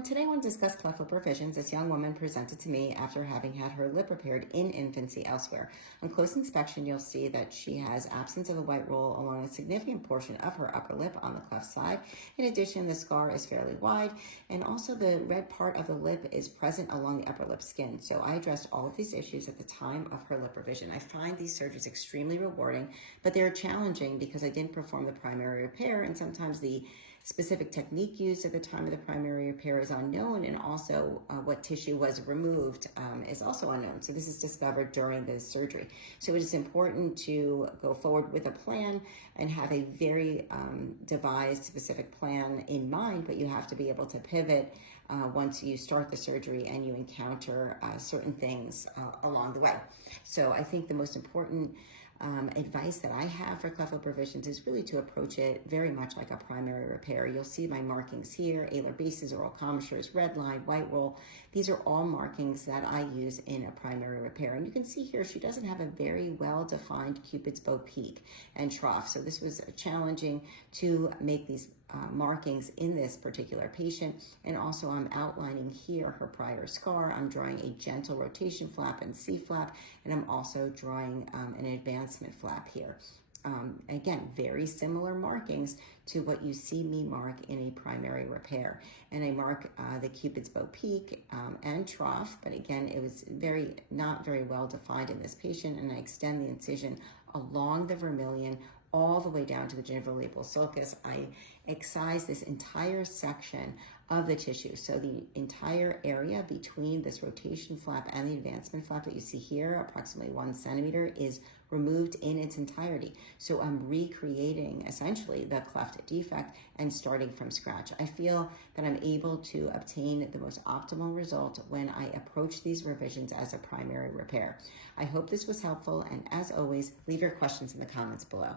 everyone. Today I want to discuss cleft lip revisions. This young woman presented to me after having had her lip repaired in infancy elsewhere. On close inspection, you'll see that she has absence of a white roll along a significant portion of her upper lip on the cleft side. In addition, the scar is fairly wide, and also the red part of the lip is present along the upper lip skin. So I addressed all of these issues at the time of her lip revision. I find these surgeries extremely rewarding, but they're challenging because I didn't perform the primary repair, and sometimes the specific technique used at the time of the primary repair is unknown, and also what tissue was removed is also unknown. So this is discovered during the surgery. So it is important to go forward with a plan and have a very devised specific plan in mind, but you have to be able to pivot once you start the surgery and you encounter certain things along the way. So I think the most important advice that I have for cleft lip revisions is really to approach it very much like a primary repair. You'll see my markings here: alar bases, oral commissures, red line, white roll. These are all markings that I use in a primary repair. And you can see here she doesn't have a very well-defined Cupid's bow peak and trough. So this was challenging to make these markings in this particular patient. And also I'm outlining here her prior scar. I'm drawing a gentle rotation flap and C flap, and I'm also drawing an advancement flap here. Again, very similar markings to what you see me mark in a primary repair. And I mark the Cupid's bow peak and trough, but again, it was not very well defined in this patient, and I extend the incision along the vermilion all the way down to the gingival labral sulcus. I excise this entire section of the tissue. So the entire area between this rotation flap and the advancement flap that you see here, approximately 1 centimeter, is removed in its entirety. So I'm recreating essentially the cleft defect and starting from scratch. I feel that I'm able to obtain the most optimal result when I approach these revisions as a primary repair. I hope this was helpful, and as always, leave your questions in the comments below.